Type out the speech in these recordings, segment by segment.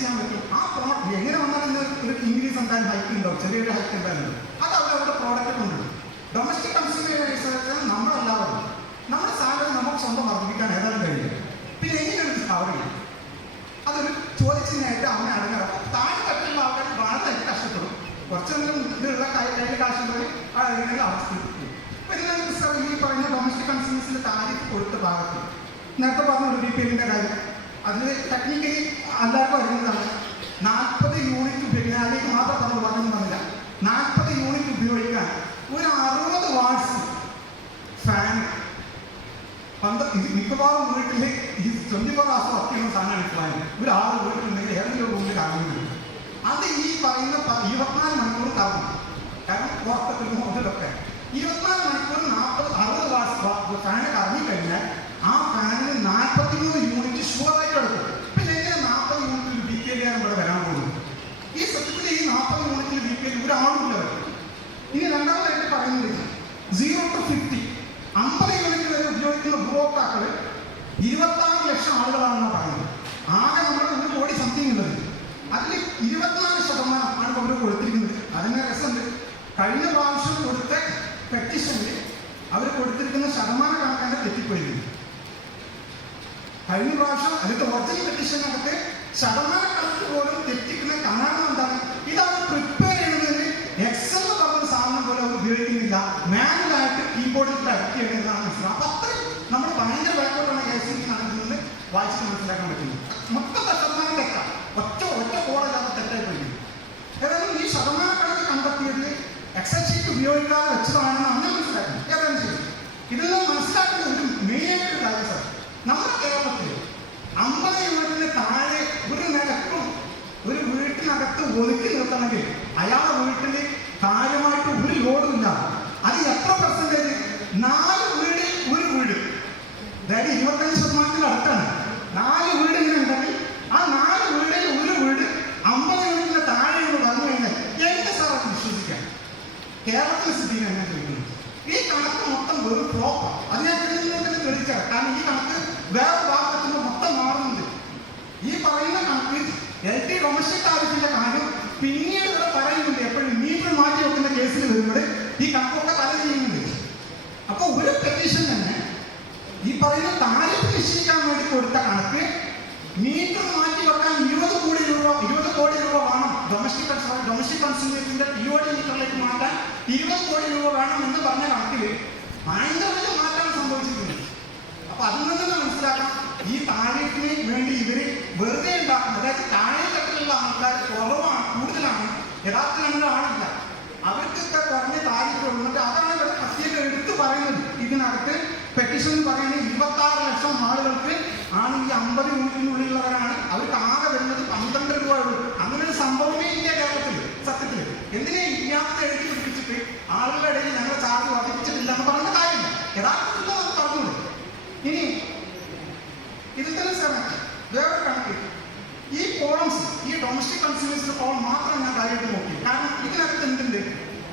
ചെയ്യാൻ പറ്റും. ആ പ്രോഡക്റ്റ് എങ്ങനെ വന്നാലും ഒരു ഇൻക്രീസ് എന്തായാലും ഹൈക്ക് ഉണ്ടാവും, ചെറിയൊരു ഹൈക്ക് എന്തായാലും അത് അവരുടെ പ്രോഡക്റ്റ് കൊണ്ടുവരും. ഡൊമസ്റ്റിക് കൺസ്യൂമേഴ്സ് നമ്മളെല്ലാവരും നമ്മുടെ സാലറി നമുക്ക് സ്വന്തം വർദ്ധിപ്പിക്കാൻ ഏതായാലും കഴിയില്ല. പിന്നെ എങ്ങനെയാണ് കവർ ചെയ്യാം? അതൊരു ചോദിച്ചതിനായിട്ട് അവനെ അടങ്ങാറ്. താഴെ തട്ടിലുള്ള ആൾക്കാർ വളരെ കഷ്ടപ്പെടും. കുറച്ചെങ്കിലും ഇതിലുള്ള കയ്യിൽ കാശുള്ളവർ അവസ്ഥ. അപ്പൊ ഇതിനകത്ത് സാർ ഈ പറഞ്ഞ ഡൊമസ്റ്റിക് കൺസ്യൂമേഴ്സിന്റെ താരിഫ് കൊടുത്ത ഭാഗത്ത് നേരത്തെ പറഞ്ഞ ഒരു BPL-ന്റെ കാര്യം, അതിൽ ടെക്നിക്കലി എല്ലാവർക്കും അറിയുന്നതാണ്. 40 യൂണിറ്റ് ഉപയോഗിക്കാൻ, അതിലേക്ക് മാത്രം പറഞ്ഞില്ല, 40 യൂണിറ്റ് ഉപയോഗിക്കാൻ ഒരു 60 വാട്ട്സ് ഫാൻ മിക്കവാറും വീട്ടിൽ ഈ 24 hours വർക്ക് ചെയ്യുന്ന സാധനമാണ് ഫാൻ. ഒരു 6 വീട്ടിലുണ്ടെങ്കിൽ ഏതെങ്കിലും റൂമിൽ കറങ്ങുന്നുണ്ട്. അത് ഈ പറയുന്ന 24 മണിക്കൂർ കറങ്ങും. കാരണം പുറത്തൊക്കെ മുതലൊക്കെ 24 മണിക്കൂർ 60 വാട്ട്സ് ഫാന് കറങ്ങിക്കഴിഞ്ഞാൽ ആ ഫാനിന് 43 യൂണിറ്റ് ഷുവറായിട്ട് എടുക്കും. പിന്നെ എങ്ങനെ 40 യൂണിറ്റിൽ BPL ഇവിടെ വരാൻ പോകുന്നു? ഈ സത്യത്തിൽ ഈ 40 യൂണിറ്റിൽ BPL ഒരാളുമില്ല. ഇനി രണ്ടാമതായിട്ട് പറയുന്നത് 0 to 50 50 യൂണിറ്റ് വരെ ഉപയോഗിക്കുന്ന ഉപഭോക്താക്കൾ 26 ലക്ഷം ആളുകളാണെന്നാണ് പറയുന്നത്. ആകെ നമ്മൾ 1 കോടി സംതിങ് ഉള്ളത്. അതിൽ 24% ആണ് അവർ കൊടുത്തിരിക്കുന്നത്. അതിന് രസമുണ്ട്. കഴിഞ്ഞ പ്രാവശ്യം കൊടുത്ത പെറ്റീഷനിൽ അവർ കൊടുത്തിരിക്കുന്ന ശതമാന കണക്കാണ് തെറ്റിപ്പോയിരിക്കുന്നത്. കഴിഞ്ഞ പ്രാവശ്യം അതിന്റെ ഒറിജിനൽ പെറ്റീഷനകത്ത് ശതമാന കണക്ക് പോലും തെറ്റിക്കുന്ന കാരണം എന്താണ്? ഇതാണ് പ്രിപ്പയർ ചെയ്യുന്നതിന് എക്സൽ എന്ന് പറഞ്ഞ സാധനം പോലെ അവർ ഉപയോഗിക്കുന്നില്ല. മാനുവലായിട്ട് കീബോർഡിൽ ടൈപ്പ് ചെയ്യണമെന്നാണ് മനസ്സിലാക്കുക. അപ്പൊ അത്രയും നമ്മൾ ഭയങ്കര ബാക്കോട്ടാണ് കേസിൽ നടക്കുന്നത് വായിച്ച് മനസ്സിലാക്കാൻ പറ്റുന്നത്. മൊത്തം ശതമാനം തെറ്റാം. ഒറ്റ കോടല്ലാതെ തെറ്റായി പോയിരിക്കുന്നു. ഏതായാലും ഈ ശതമാന കണക്ക് കണ്ടെത്തിയത് എക്സൽ ഷീറ്റ് ഉപയോഗിക്കാതെ വെച്ചതാണെന്ന് അന്ന് മനസ്സിലാക്കുന്നത്. ഏതായാലും ശരി, ഇതെല്ലാം മനസ്സിലാക്കുന്ന ഒരു മെയിനായിട്ടൊരു കാര്യം സാർ, നമ്മുടെ കേരളത്തിൽ 50 യൂണിറ്റിന് താഴെ ഒരു നിലക്കും ഒരു വീട്ടിനകത്ത് ഒതുക്കി നിർത്തണമെങ്കിൽ അയാളുടെ വീട്ടിൽ കാര്യമായിട്ട് ഒരു ലോഡും ഇല്ല. അത് എത്ര പെർസെൻറ്റേജ്? 4 വീട് ഒരു വീട്, അതായത് 25% അടുത്താണ്. 4 വീട് ഇങ്ങനെ ഉണ്ടെങ്കിൽ ആ 4 വീടിൽ ഒരു വീട് 50 യൂണിറ്റിന് താഴെ എന്ന് പറഞ്ഞു കഴിഞ്ഞാൽ എങ്ങനെ സാർ അത് വിശ്വസിക്കാം? കേരളത്തിലെ സ്ഥിതിയിൽ എങ്ങനെ ചോദിക്കുന്നത്? ഈ കണക്ക് മൊത്തം വെറും ഫ്ലോപ്പാണ്. അത് ഞാൻ തെളിയിക്കാം. കാരണം ഈ കണക്ക് വേറെ ഭാഗത്തുനിന്ന് മൊത്തം മാറുന്നുണ്ട്. ഈ പറയുന്ന കണക്ക് LT ഡൊമസ്റ്റിക് താരിഫിന്റെ കാര്യം പിന്നീട് ഇവിടെ പറയുന്നുണ്ട്. എപ്പോഴും മീറ്റർ മാറ്റി വെക്കുന്ന കേസിൽ വരുമ്പോൾ ഈ കണക്കൊക്കെ തല ചെയ്യുന്നുണ്ട്. അപ്പൊ ഒരു പെറ്റീഷൻ തന്നെ ഈ പറയുന്ന താരിഫ് നിശ്ചയിക്കാൻ വേണ്ടി കൊടുത്ത കണക്ക് മീറ്റർ മാറ്റി വെക്കാൻ 20 കോടി രൂപ വേണം. ഡൊമസ്റ്റിക് കൺസ്യൂമേഴ്സിന്റെ TOD മീറ്ററിലേക്ക് മാറ്റാൻ 20 കോടി രൂപ വേണം എന്ന് പറഞ്ഞ കണക്കിൽ ഭയങ്കര വലിയ മാറ്റമാണ് സംഭവിച്ചിട്ടുണ്ട്. അപ്പൊ അതിൽ നിന്ന് മനസ്സിലാക്കാം ഈ താരിഫിന് വേണ്ടി ഇവര് വെറുതെ ഉണ്ടാക്കുന്നത്. അതായത് താഴെത്തട്ടിലുള്ള ആൾക്കാർ കുറവാണ്, കൂടുതലാണ്. യഥാർത്ഥത്തിൽ ആളില്ല. അവർക്കൊക്കെ കുറഞ്ഞ താരിഫ് ഉള്ളിട്ട് അതാണ് ഇവിടെ പ്രത്യേകം എടുത്തു പറയുന്നത്. ഇതിനകത്ത് പെറ്റീഷനിൽ പറയുന്നത് 26 ലക്ഷം ആളുകൾക്ക് ആണ് ഈ 50 യൂണിറ്റിനുള്ളിലുള്ളവരാണ്. അവർക്ക് ആകെ വരുന്നത് 12 രൂപ ഉള്ളൂ. അങ്ങനെ ഒരു സംഭവമേ ഇല്ല കേരളത്തിൽ. സത്യത്തിൽ എന്തിനെ ഇല്ലാത്ത എഴുതി പിടിപ്പിച്ചിട്ട് ആളുകളുടെ ഇടയിൽ ഞങ്ങൾ ചാർജ് വർദ്ധിപ്പിച്ചിട്ടില്ല എന്ന് പറഞ്ഞ കാര്യമില്ല. യഥാർത്ഥത്തിൽ നമുക്ക് പറഞ്ഞുള്ളൂ. ഇനി ഇതിൽ തന്നെ സമയത്ത് വേറൊരു കണക്ക്, ഈ കോളംസ്, ഈ ഡൊമസ്റ്റിക് കൺസ്യൂമേഴ്സിന്റെ കോളം മാത്രം ഞാൻ കാര്യമായിട്ട് നോക്കി. കാരണം ഇതിനകത്ത് എന്തുണ്ട്?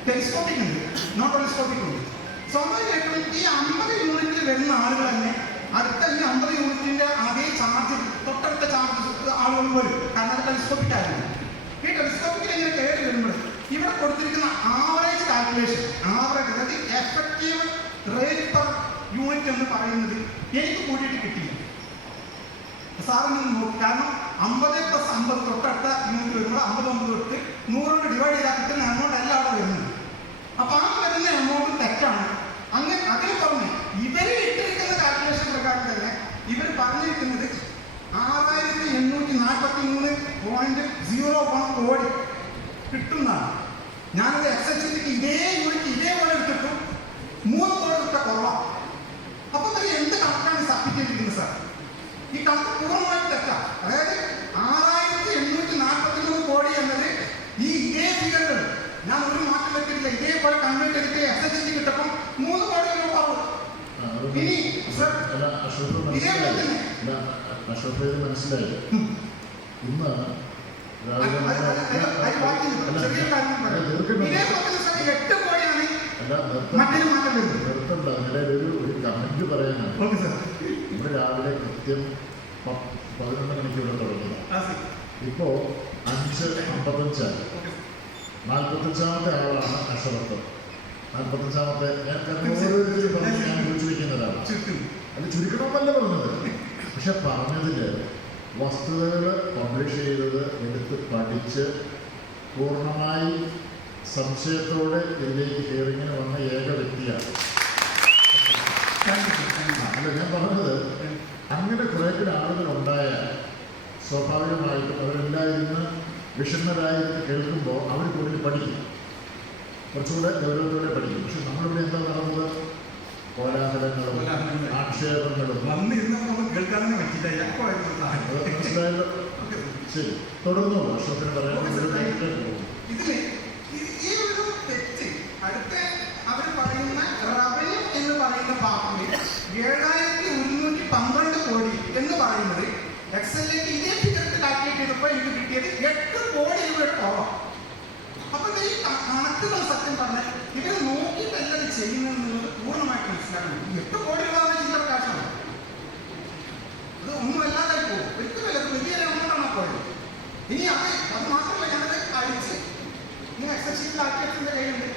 ടെലിസ്കോപ്പിക് ഉണ്ട്, നോൺ ടെലിസ്കോപ്പിക് ഉണ്ട്. സ്വാഭാവികമായിട്ടും ഈ 50 യൂണിറ്റിൽ വരുന്ന ആളുകൾ തന്നെ അടുത്ത ഈ 50 യൂണിറ്റിന്റെ അതേ ചാർജ് തൊട്ടടുത്ത ചാർജ് ആളുകൾ വരും. കാരണം അത് ടെലിസ്കോപ്പിക് ആയിരുന്നു. ഈ ടെലിസ്കോപ്പിക്കിൽ എങ്ങനെ കയറി വരുമ്പോൾ ഇവിടെ കൊടുത്തിരിക്കുന്ന ആവറേജ് കാൽക്കുലേഷൻ, ആവറേജ് അതായത് എഫക്റ്റീവ് റേറ്റ് പെർ യൂണിറ്റ് എന്ന് പറയുന്നത് എനിക്ക് കൂട്ടിയിട്ട് കിട്ടിയില്ല. സാറിന് നോക്കി. കാരണം 50 + 50 തൊട്ടടുത്ത യൂണിറ്റ് വരുമ്പോൾ 50 തൊട്ട് 100 ഡിവൈഡ് ചെയ്താൽ കിട്ടുന്ന എമൗണ്ട് എല്ലാം അവിടെ വരുന്നത്. അപ്പൊ ആ വരുന്ന എമൗണ്ട് തെറ്റാണ്. അങ്ങനെ അതിന് പുറമെ ഇവര് ഇട്ടിരിക്കുന്ന കാൽക്കുലേഷൻ പ്രകാരം തന്നെ ഇവർ പറഞ്ഞിരിക്കുന്നത് 6843.01 കോടി കിട്ടുന്നതാണ്. ഞാനത് എക്സൈസിലേക്ക് ഇതേ യൂണിറ്റ് ഇതേപോലെ എടുത്തിട്ടും 3 കോടി രൂപ കുറവാണ്. അപ്പൊ എന്ത് കണക്കാണ് സബ്മിറ്റ് ചെയ്തിരിക്കുന്നത് സാർ? ഈ കണക്ക് പൂർണ്ണമായിട്ട് തെറ്റാണ്. അതായത് 6843 കോടി എന്നത് ഈ ഇതേ ഫിഗറുകൾ ഞാൻ ഒരു മാറ്റം വെച്ചിട്ടില്ല. ഇതേപോലെ കൺവേർട്ട് ചെയ്തിട്ട് SHT കിട്ടപ്പം 3 കോടി രൂപ കുറവ്. ഇനി ഇതേപോലെ തന്നെ മനസ്സിലായി. ഇന്ന് ഒരു കമന്റ് പറയാനാണ്. ഇവിടെ രാവിലെ കൃത്യം 11 മണിക്ക് ഇവിടെ തുടങ്ങുന്നത്. ഇപ്പോൾ 5:55. 45-ാമത്തെ ആളാണ് അഷറഫ്. 45-ാമത്തെ ഞാൻ ഓരോരുത്തരും പറഞ്ഞ് ഞാൻ കുറിച്ച് വയ്ക്കുന്നതാണ്. അത് ചുരുക്കണമെന്നല്ല പറഞ്ഞത്, പക്ഷെ പറഞ്ഞതിൽ വസ്തുതകൾ പബ്ലിഷ് ചെയ്തത് എടുത്ത് പഠിച്ച് പൂർണ്ണമായി സംശയത്തോടെ ഇതിലേക്ക് ഹിയറിങ്ങിന് വന്ന ഏക വ്യക്തിയാണ്. അല്ല, ഞാൻ പറഞ്ഞത് അങ്ങനെ കുറേ കൂടെ ആളുകൾ ഉണ്ടായാൽ സ്വാഭാവികമായിട്ടും അവരെല്ലാവരും ഇന്ന് വിഷണ്ണരായിരുന്നു കേൾക്കുമ്പോൾ അവർ കൂടുതൽ പഠിക്കും, കുറച്ചുകൂടെ ഗൗരവത്തോടെ പഠിക്കും. പക്ഷെ നമ്മളിവിടെ എന്താ നടന്നത്? കോലാഹലങ്ങളും ആക്ഷേപങ്ങളും. മനസ്സിലായല്ലോ? ശരി, തുടർന്നു. അശോകന് പറയാൻ $7,112 കോടി എന്ന് പറയുന്നത് എക്സലിലേക്ക് ഇതേ ഫിഗറിൽ കാൽക്കുലേറ്റ് ചെയ്തപ്പോൾ എനിക്ക് കിട്ടിയത് 8 കോടി രൂപയുടെ കുറവാണ്. അപ്പൊ ഈ കണക്കുകൾ സത്യം പറഞ്ഞാൽ ഇവർ നോക്കിയിട്ടല്ല ഇത് ചെയ്യുന്നതെന്നുള്ളത് പൂർണ്ണമായിട്ട് മനസ്സിലാക്കണം. 8 കോടി രൂപ ചില്ലറ കാശാണ്. അത് ഒന്നും അല്ലാതായി പോകും. ഒരിക്കലും വലിയ എമൗണ്ടാണ് പോയത്. ഇനി അത് മാത്രമല്ല, ഞാനത് അടിച്ച് ഈ എക്സൽ ഷീറ്റിൽ ആക്കിയതിന്റെ കയ്യിലുണ്ട്.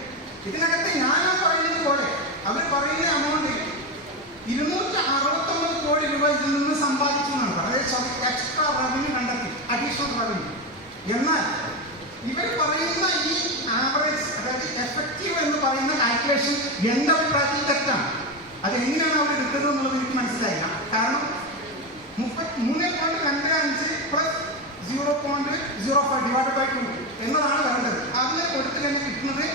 ഇതിനകത്ത് ഞാനാ പറയുന്നത് പോലെ അവർ പറയുന്ന എമൗണ്ട് 269 കോടി രൂപ ഇതിൽ നിന്ന് സമ്പാദിച്ചു എന്നാണ്. അതായത് എക്സ്ട്രാ റവന്യൂ കണ്ടെത്തി, അഡീഷണൽ റവന്യൂ. എന്നാൽ ഇവർ പറയുന്ന ഈ ആവറേജ്, അതായത് എഫക്റ്റീവ് എന്ന് പറയുന്ന കാൽക്കുലേഷൻ എന്റെ അഭിപ്രായത്തിൽ തെറ്റാണ്. അത് എങ്ങനെയാണ് അവർ എടുത്തത് എന്നുള്ളത് എനിക്ക് മനസ്സിലായില്ല. കാരണം 3.25 പ്ലസ് 0.05/2 എന്നതാണ് വേണ്ടത്. അതിനെ കൊടുത്ത് തന്നെ കിട്ടുന്നത്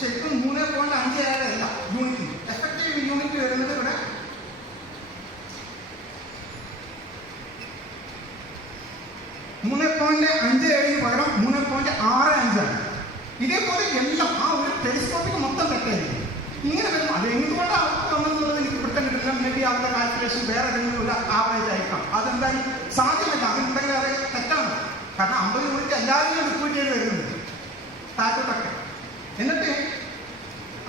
ശരിക്കും 3.57 അല്ല യൂണിറ്റ്. എഫക്റ്റീവ് യൂണിറ്റ് വരുന്നത് ഇവിടെ 3.57 പകരം 3.65. ഇതേപോലെ എല്ലാം ആ ഒരു ടെലിസ്കോപ്പിക്ക് മൊത്തം തെറ്റായിരിക്കും. ഇങ്ങനെ വരുമ്പോൾ അത് എന്തുകൊണ്ട് അവർക്ക് വന്നെന്നുള്ളത് എനിക്ക് പിടുത്തം കിട്ടില്ല. മേ ബി അവരുടെ കാൽക്കുലേഷൻ വേറെ ഏതെങ്കിലും ഒരു ആവറേജ് ആയിരിക്കാം. അതെന്തായാലും സാധ്യമല്ല. അതുണ്ടെങ്കിൽ അത് തെറ്റാണ്. കാരണം 50 യൂണിറ്റ് എല്ലാവരും റിപ്പീറ്റ് ചെയ്ത് വരുന്നുണ്ട് താഴത്തോട്ടൊക്കെ. എന്നിട്ട്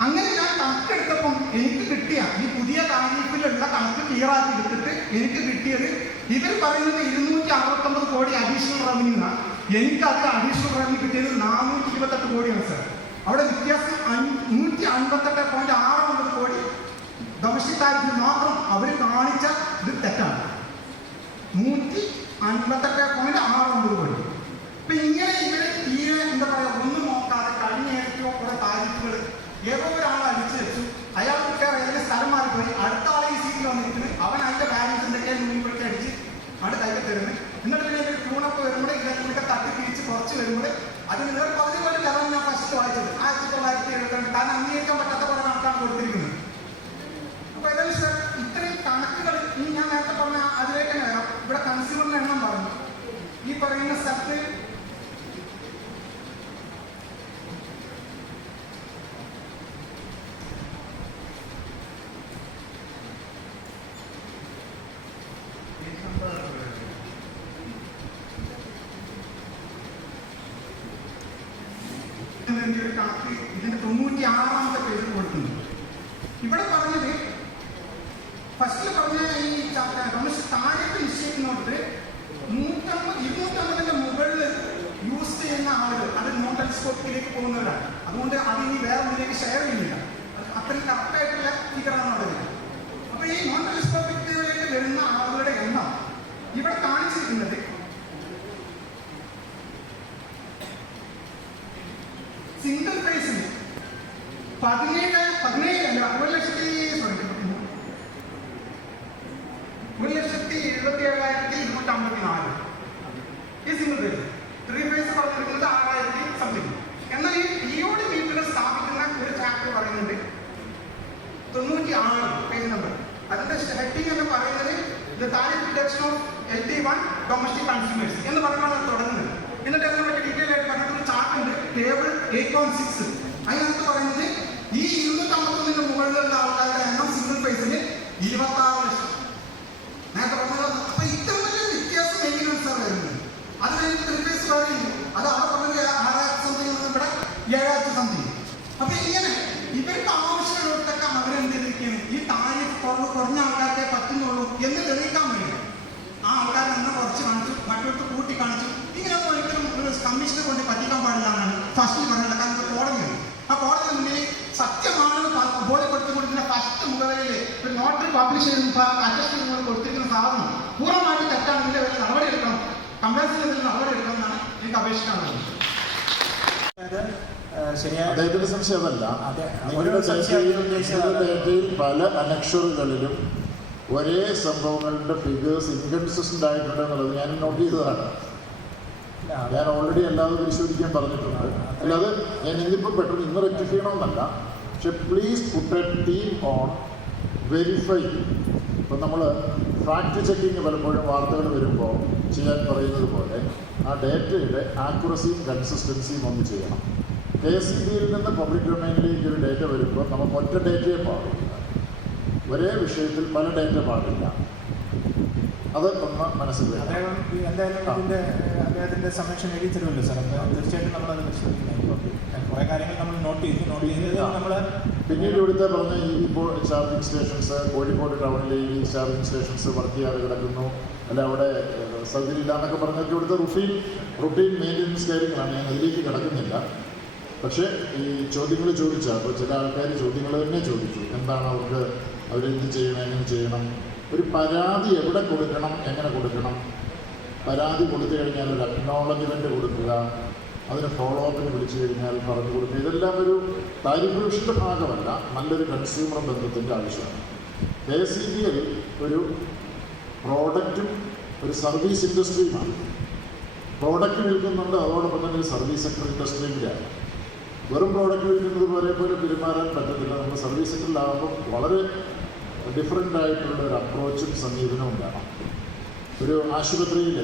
അങ്ങനെ ഞാൻ കണക്കെടുത്തപ്പം എനിക്ക് കിട്ടിയ ഈ പുതിയ താരീഫിലുള്ള കണക്ക് ക്ലിയറാക്കി എടുത്തിട്ട് എനിക്ക് കിട്ടിയത് ഇവർ പറയുന്നത് 269 കോടി അഡീഷണൽ റവന്യൂ എന്നാണ്. എനിക്കത് അഡീഷണൽ റവന്യൂ കിട്ടിയത് 428 കോടിയാണ് സാർ. അവിടെ വ്യത്യാസം 158.69 കോടി ഡൊമസ്റ്റിക് താരിഫിൽ മാത്രം അവർ കാണിച്ച ഇത് തെറ്റാണ്. 158.69 കോടി. ഇപ്പൊ ഇങ്ങനെ ഇവർ തീരെ എന്താ പറയുക, ഒന്നും നോക്കാതെ കഴിഞ്ഞ ഏതൊക്കെയോ കുറെ താരിഫുകൾ ഏതോ ഒരാൾ അടിച്ചു വെച്ചു. അയാൾ ഏതെങ്കിലും സ്ഥലം മാറിപ്പോയി, അടുത്ത ആളെ ഈ സീറ്റിൽ വന്നിരിക്കുന്നത് അവൻ അതിന്റെ ബാലൻസ് എന്തൊക്കെ മുൻപിലേക്ക് അടിച്ച് അവിടെ കൈകത്ത് തരുന്നത്. എന്നിട്ട് പിന്നെ ഇവർ ട്യൂണൊക്കെ വരുമ്പോൾ ഇതിലൊക്കെ തട്ടി തിരിച്ച് കുറച്ച് വരുമ്പോൾ അതിന് വേറെ പകുതി പോലെ ലെവൽ ഞാൻ ഫസ്റ്റ് വായിച്ചത് 1972. കാരണം അംഗീകരിക്കാൻ പറ്റാത്ത കുറെ കണക്കാണ് കൊടുത്തിരിക്കുന്നത്. അപ്പൊ ഏതായാലും സാർ ഇത്രയും കണക്കുകൾ ഇനി ഞാൻ നേരത്തെ പറഞ്ഞ അതിലേക്ക് തന്നെ വരാം. ഇവിടെ കൺസ്യൂമറിന്റെ എണ്ണം പറഞ്ഞു. ഈ പറയുന്ന സ്ഥലത്ത് ഒരു കണക്ക് ഇതിന്റെ 96-ാമത്തെ പേജിൽ കൊടുക്കുന്നു. ഇവിടെ പറഞ്ഞത് ഫസ്റ്റിൽ പറഞ്ഞ ഈ ഡൊമസ്റ്റിക് താരിഫ് നിശ്ചയിക്കുന്നോട്ട് 250 മുകളിൽ യൂസ് ചെയ്യുന്ന ആളുകൾ അത് നോൺ ടെലിസ്കോപ്പിലേക്ക് പോകുന്നവരാണ്. അതുകൊണ്ട് അത് ഇനി വേറെ ഒന്നിലേക്ക് ഷെയർ ചെയ്യുന്നില്ല. അത്രയും കറക്റ്റായിട്ടുള്ള ഫിഗറാണ് അവിടെ. അപ്പൊ ഈ നോൺ ടെലിസ്കോപ്പിക്കിലേക്ക് വരുന്ന ആളുകളുടെ എണ്ണം ഇവിടെ കാണിച്ചിരിക്കുന്നത് സിംഗിൾ ഫേസിന് 1,77,254 ഈ സിംഗിൾ ഫേസ്. 3 ഫേസ് പറഞ്ഞിരിക്കുന്നത് 6,000 സംതിങ്. എന്നാൽ ഈ ഡിയോഡ് മീറ്ററുകൾ സ്ഥാപിക്കുന്ന ഒരു ചാപ്റ്റർ പറയുന്നുണ്ട് 96 പേജ് നമ്പർ. അതിന്റെ ഹെഡിങ് എന്ന് പറയുന്നത് the tariff reduction of LD1 domestic consumers എന്ന് പറഞ്ഞാണ് തുടങ്ങുന്നത്. എന്നിട്ട് അതിനെ പറ്റി ഡീറ്റെയിൽ ആയിട്ട് പറഞ്ഞിട്ട് ചാർട്ട് ഉണ്ട്, ടേബിൾ 8.6. അതിനകത്ത് പറയുന്നത് ഈ 251 മുകളിലുള്ള ആൾക്കാരുടെ എണ്ണം സിംഗിൾ ഫേസിന് 26 ലക്ഷം. നേരത്തെ പറഞ്ഞത്. അപ്പൊ ഇത്ര വലിയ വ്യത്യാസം എങ്ങനെയാണ് സാർ വരുന്നത്? അത് കഴിഞ്ഞ് 3 ഫേസ് പറയുന്നു, അത് അവിടെ പറഞ്ഞത് 6,000 സംതിങ്, ഇവിടെ 7,000 സംതിങ്. അപ്പൊ ഇങ്ങനെ ഇവർക്ക് ആവശ്യമുള്ളവർക്കൊക്കെ അവരെന്ത് ചെയ്തിരിക്കുകയാണ്, ഈ താരിഫ് കുറഞ്ഞ ആൾക്കാർക്കേ പറ്റുന്നുള്ളൂ എന്ന് തെളിയിക്കാൻ വേണ്ടി ആ ആൾക്കാരെ എണ്ണം കുറച്ച് കാണിച്ചു, മറ്റൊരു കൂട്ടി കാണിച്ചു. ഇങ്ങനെ ഫസ്റ്റിൽ പറഞ്ഞില്ല. കാരണം കോടതിയാണ്. ആ കോടതി മുന്നിൽ സത്യമാണെന്ന് ബോധ്യപ്പെടുത്തിക്കൊണ്ടിരുന്ന ഫസ്റ്റ് മുഖവരയിൽ ഒരു നോട്ടറി പബ്ലിഷ് ചെയ്യുന്ന അറ്റസ്റ്റ് കൊടുത്തിരിക്കുന്ന സാധനം പൂർണ്ണമായിട്ട് തെറ്റാണെങ്കിൽ വല്ല നടപടി എടുക്കണം, കമ്പൽസറി എന്തെങ്കിലും നടപടി എടുക്കണം എന്നാണ് എനിക്ക് അപേക്ഷിക്കാനുള്ളത്. അദ്ദേഹത്തിന്റെ സംശയം അതല്ല. നിങ്ങളുടെ ഡേറ്റയിൽ പല അനക്ഷറുകളിലും ഒരേ സംഭവങ്ങളുടെ ഫിഗേഴ്സ് ഇൻകൺസിസ്റ്റന്റ് ആയിട്ടുണ്ട് എന്നുള്ളത് ഞാൻ നോട്ട് ചെയ്തതാണ്. ഞാൻ ഓൾറെഡി അല്ലാതെ പരിശോധിക്കാൻ പറഞ്ഞിട്ടുണ്ട്. അല്ലാതെ ഞാൻ ഇതിപ്പോൾ പെട്ടെന്ന് ഇന്ന് റെക്ടിഫൈ ചെയ്യണമെന്നല്ല. പക്ഷെ please put a team on verify. ഇപ്പം നമ്മൾ ഫാക്ട് ചെക്കിങ് പലപ്പോഴും വാർത്തകൾ വരുമ്പോൾ ചെയ്യാൻ പറയുന്നത് പോലെ ആ ഡേറ്റയുടെ ആക്യുറസിയും കൺസിസ്റ്റൻസിയും ഒന്ന് ചെയ്യണം. KCBയിൽ നിന്ന് പബ്ലിക് ഡൊമൈനിലേക്ക് ഒരു ഡേറ്റ വരുമ്പോൾ നമുക്ക് ഒറ്റ ഡേറ്റയെ പാടില്ല. ഒരേ വിഷയത്തിൽ പല ഡേറ്റ പാടില്ല. അത് ഒന്ന് മനസ്സിൽ വേണം. അദ്ദേഹത്തിന്റെ സംരക്ഷണം എഴുതി തരുമല്ലോ സാർ. തീർച്ചയായിട്ടും നമ്മളത് പരിശോധിക്കുന്നത്. കുറേ കാര്യങ്ങൾ നമ്മൾ നോട്ട് ചെയ്ത് നമ്മൾ പിന്നീട് ഇവിടുത്തെ പറഞ്ഞ ഇപ്പോൾ ചാർജിങ് സ്റ്റേഷൻസ്, കോഴിക്കോട് ടൗണിലെ ഈ ചാർജിങ് സ്റ്റേഷൻസ് വർക്ക് ചെയ്യാതെ കിടക്കുന്നു, അല്ല അവിടെ സൗകര്യമില്ല എന്നൊക്കെ പറഞ്ഞൊക്കെ ഇവിടുത്തെ റുട്ടീൻ മെയിൻ്റനൻസ് കാര്യങ്ങളാണ്. ഞാൻ അതിലേക്ക് കിടക്കുന്നില്ല. പക്ഷേ ഈ ചോദ്യങ്ങൾ ചോദിച്ചാൽ അപ്പോൾ ചില ആൾക്കാർ ചോദ്യങ്ങൾ തന്നെ ചോദിച്ചു. എന്താണ് അവരെന്ത് ചെയ്യണം, എങ്ങനെ ചെയ്യണം, ഒരു പരാതി എവിടെ കൊടുക്കണം, എങ്ങനെ കൊടുക്കണം, പരാതി കൊടുത്തു കഴിഞ്ഞാൽ ഒരു അക്നോളജ്മെൻറ്റ് കൊടുക്കുക, അതിന് ഫോളോ അപ്പിന് വിളിച്ചു കഴിഞ്ഞാൽ പറഞ്ഞു കൊടുക്കുക. ഇതെല്ലാം ഒരു താരിഫിഷൻ്റെ ഭാഗമല്ല, നല്ലൊരു കൺസ്യൂമർ ബന്ധത്തിൻ്റെ ആവശ്യമാണ്. KCBയിൽ ഒരു പ്രോഡക്റ്റും ഒരു സർവീസ് ഇൻഡസ്ട്രിയുമാണ്. പ്രോഡക്റ്റ് വിൽക്കുന്നുണ്ട്, അതോടൊപ്പം തന്നെ ഒരു സർവീസ് സെക്ടർ ഇൻഡസ്ട്രിയിലാണ്. വെറും പ്രോഡക്റ്റ് വിൽക്കുന്നത് പോലെ പെരുമാറാൻ പറ്റത്തില്ല. നമ്മൾ സർവീസ് സെക്ടറിലാകുമ്പോൾ വളരെ ഡിഫറൻ്റ് ആയിട്ടുള്ള ഒരു അപ്രോച്ചും സമീപനവും വേണം. ഒരു ആശുപത്രിയിൽ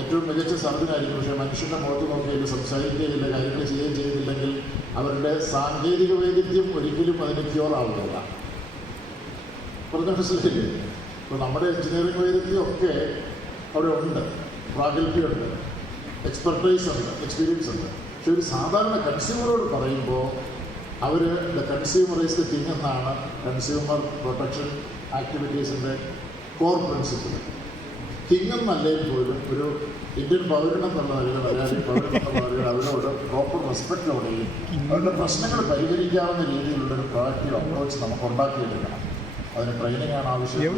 ഏറ്റവും മികച്ച സർജനായിരിക്കും, പക്ഷേ മനുഷ്യൻ്റെ മുഖത്ത് നോക്കിയാൽ സംസാരിക്കുകയില്ല, കാര്യങ്ങൾ ചെയ്യുകയും ചെയ്യുന്നില്ലെങ്കിൽ അവരുടെ സാങ്കേതിക വൈദഗ്ധ്യം ഒരിക്കലും അതിന് ക്യൂർ ആവുന്നില്ല. പറഞ്ഞ മനസ്സിലായില്ലേ? ഇപ്പോൾ നമ്മുടെ എഞ്ചിനീയറിംഗ് വൈദഗ്ധ്യം ഒക്കെ അവിടെ ഉണ്ട്, പ്രാഗൽഭ്യമുണ്ട്, എക്സ്പെർട്ടൈസ് ഉണ്ട്, എക്സ്പീരിയൻസ് ഉണ്ട്. പക്ഷെ ഒരു സാധാരണ കൺസ്യൂമറോട് പറയുമ്പോൾ അവർ the consumer is the king എന്നാണ് കൺസ്യൂമർ പ്രൊട്ടക്ഷൻ ആക്ടിവിറ്റീസിൻ്റെ കോർ പ്രിൻസിപ്പിൾ. കിങ് എന്നല്ലെങ്കിൽ പോലും ഒരു ഇന്ത്യൻ പൗരനെന്നുള്ള നിലയിൽ, മലയാളി പൗരനെന്നുള്ള നിലയിൽ അവരോട് പ്രോപ്പർ റെസ്പെക്റ്റോടെയും അവരുടെ പ്രശ്നങ്ങൾ പരിഹരിക്കാവുന്ന രീതിയിലുള്ളൊരു പ്രൊആക്റ്റീവ് അപ്രോച്ച് നമുക്ക് ഉണ്ടാക്കിയെടുക്കണം. അതിന് ട്രെയിനിങ് ആണ് ആവശ്യം.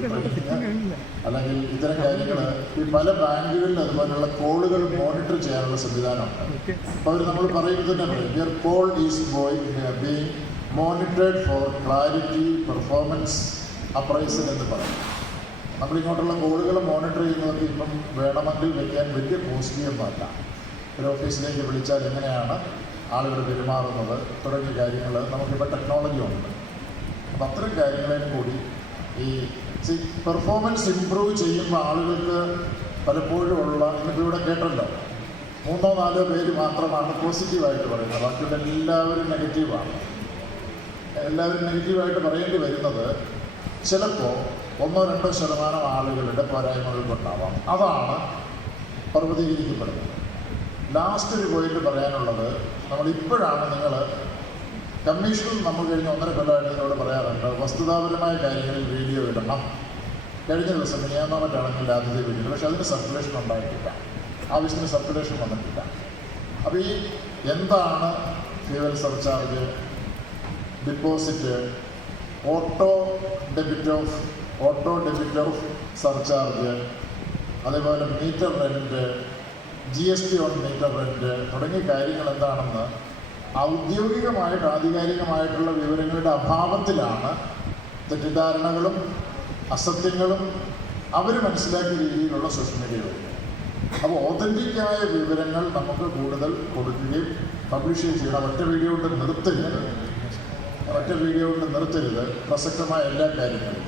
അല്ലെങ്കിൽ ഇത്തരം കാര്യങ്ങൾ ഈ പല ബാങ്കുകളിൽ അതുപോലുള്ള കോളുകൾ മോണിറ്റർ ചെയ്യാനുള്ള സംവിധാനമുണ്ട്. അപ്പോൾ അവർ നമ്മൾ പറയുന്നത് തന്നെ പറയും, your call is being monitored for clarity, performance appraisal എന്ന് പറയും. നമ്മളിങ്ങോട്ടുള്ള കോളുകൾ മോണിറ്റർ ചെയ്യുന്നതൊക്കെ ഇപ്പം വേണമെങ്കിൽ വയ്ക്കാൻ വലിയ കോസ്റ്റ്ലി ഒന്നുമല്ല. ഒരു ഓഫീസിലേക്ക് വിളിച്ചാൽ എങ്ങനെയാണ് ആളുകൾ പെരുമാറുന്നത് തുടങ്ങിയ കാര്യങ്ങൾ നമുക്കിപ്പോൾ ടെക്നോളജി ഉണ്ട്. അപ്പം അത്തരം കാര്യങ്ങളെയും കൂടി ഈ പെർഫോമൻസ് ഇമ്പ്രൂവ് ചെയ്യുമ്പോൾ ആളുകൾക്ക് പലപ്പോഴും ഉള്ള, ഇന്നിപ്പോൾ ഇവിടെ കേട്ടല്ലോ, 3-4 പേര് മാത്രമാണ് പോസിറ്റീവായിട്ട് പറയുന്നത്, ബാക്കിയുള്ള എല്ലാവരും നെഗറ്റീവാണ്. എല്ലാവരും നെഗറ്റീവായിട്ട് പറയേണ്ടി വരുന്നത് ചിലപ്പോൾ 1-2% ആളുകളുടെ പോരായ്മകൾക്കുണ്ടാവാം. അതാണ് പർവ്വതീകരിക്കപ്പെടുന്നത്. ലാസ്റ്റ് ഒരു പോയിന്റ് പറയാനുള്ളത്, നമ്മളിപ്പോഴാണ് നിങ്ങൾ കമ്മീഷനിൽ നമ്മൾ കഴിഞ്ഞ 1.5 കൊല്ലമായിട്ട് ഇതിനോട് പറയാറുണ്ട്, വസ്തുതാപരമായ കാര്യങ്ങളിൽ വീഡിയോ ഇടണം. കഴിഞ്ഞ ദിവസം നിയമമായിട്ടാണെങ്കിൽ ആദ്യത്തെ വീഡിയോ, പക്ഷെ അതിന് സർക്കുലേഷൻ ഉണ്ടായിട്ടില്ല, ആവശ്യത്തിന് സർക്കുലേഷൻ വന്നിട്ടില്ല. അപ്പോൾ ഈ എന്താണ് fuel surcharge, deposit, auto debit of surcharge, അതേപോലെ meter rent, GST on meter rent തുടങ്ങിയ കാര്യങ്ങൾ എന്താണെന്ന് ഔദ്യോഗികമായിട്ട് ആധികാരികമായിട്ടുള്ള വിവരങ്ങളുടെ അഭാവത്തിലാണ് തെറ്റിദ്ധാരണകളും അസത്യങ്ങളും അവർ മനസ്സിലാക്കിയ രീതിയിലുള്ള സോഷ്യൽ മീഡിയ വരുന്നത്. അപ്പോൾ ഓതൻറ്റിക്കായ വിവരങ്ങൾ നമുക്ക് കൂടുതൽ കൊടുക്കുകയും പബ്ലിഷ് ചെയ്യണം. ഒറ്റ വീഡിയോ കൊണ്ട് നിർത്തരുത്. പ്രസക്തമായ എല്ലാ കാര്യങ്ങളും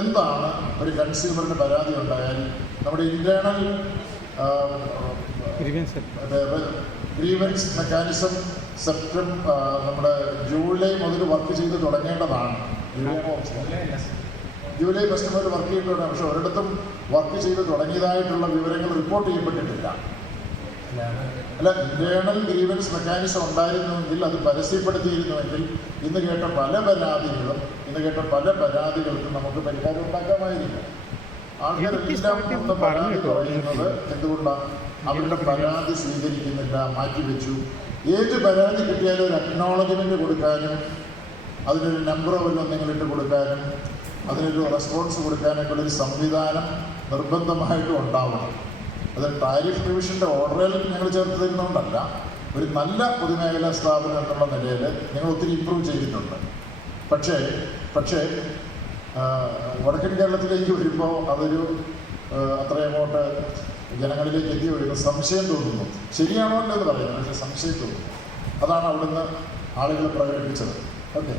എന്താണ് ഒരു കൺസ്യൂമറിന് പരാതി ഉണ്ടായാൽ നമ്മുടെ ഇൻറ്റേർണൽ ഗ്രീവൻസ് മെക്കാനിസം നമ്മുടെ ജൂലൈ മുതൽ വർക്ക് ചെയ്ത് തുടങ്ങേണ്ടതാണ്. ജൂലൈ 1 മുതൽ വർക്ക് ചെയ്തിട്ടുണ്ട്. പക്ഷെ ഒരിടത്തും വർക്ക് ചെയ്ത് തുടങ്ങിയതായിട്ടുള്ള വിവരങ്ങൾ റിപ്പോർട്ട് ചെയ്യപ്പെട്ടിട്ടില്ല. അല്ല, ഇന്റേണൽ ഗ്രീവൻസ് മെക്കാനിസം ഉണ്ടായിരുന്നുവെങ്കിൽ, അത് പരസ്യപ്പെടുത്തിയിരുന്നുവെങ്കിൽ ഇന്ന് കേട്ട പല പരാതികൾക്കും നമുക്ക് പരിഹാരം ഉണ്ടാക്കാമായിരിക്കും. ആൾക്കാരെല്ലാം ഒന്ന് പരാതി പറയുന്നത് എന്തുകൊണ്ടാണ്? അവരുടെ പരാതി സ്വീകരിക്കുന്നില്ല, മാറ്റിവെച്ചു, ഏത് പരാതി കിട്ടിയാലും ഒരു അക്നോളജ്മെൻറ്റ് കൊടുക്കാനും അതിനൊരു നമ്പറോ വല്ലതും നിങ്ങളിട്ട് കൊടുക്കാനും അതിനൊരു റെസ്പോൺസ് കൊടുക്കാനൊക്കെ ഉള്ളൊരു സംവിധാനം നിർബന്ധമായിട്ടും ഉണ്ടാവണം. അത് ടാരിഫ് റിവിഷൻ്റെ ഓർഡറിൽ ഞങ്ങൾ ചേർത്ത് തരുന്നതുകൊണ്ടല്ല, ഒരു നല്ല പൊതുമേഖലാ സ്ഥാപനം എന്നുള്ള നിലയിൽ നിങ്ങൾ ഒത്തിരി ഇമ്പ്രൂവ് ചെയ്തിട്ടുണ്ട്. പക്ഷേ വടക്കൻ കേരളത്തിലേക്ക് വരുമ്പോൾ അതൊരു അത്രയങ്ങോട്ട് ജനങ്ങളിലേക്ക് എത്തി വരുന്ന സംശയം തോന്നുന്നു. ശരിയാണോ എന്ന് പറയുന്നത്, പക്ഷേ സംശയം തോന്നുന്നു. അതാണ് അവിടുന്ന് ആളുകൾ പ്രകടിപ്പിച്ചത്. ഓക്കെ.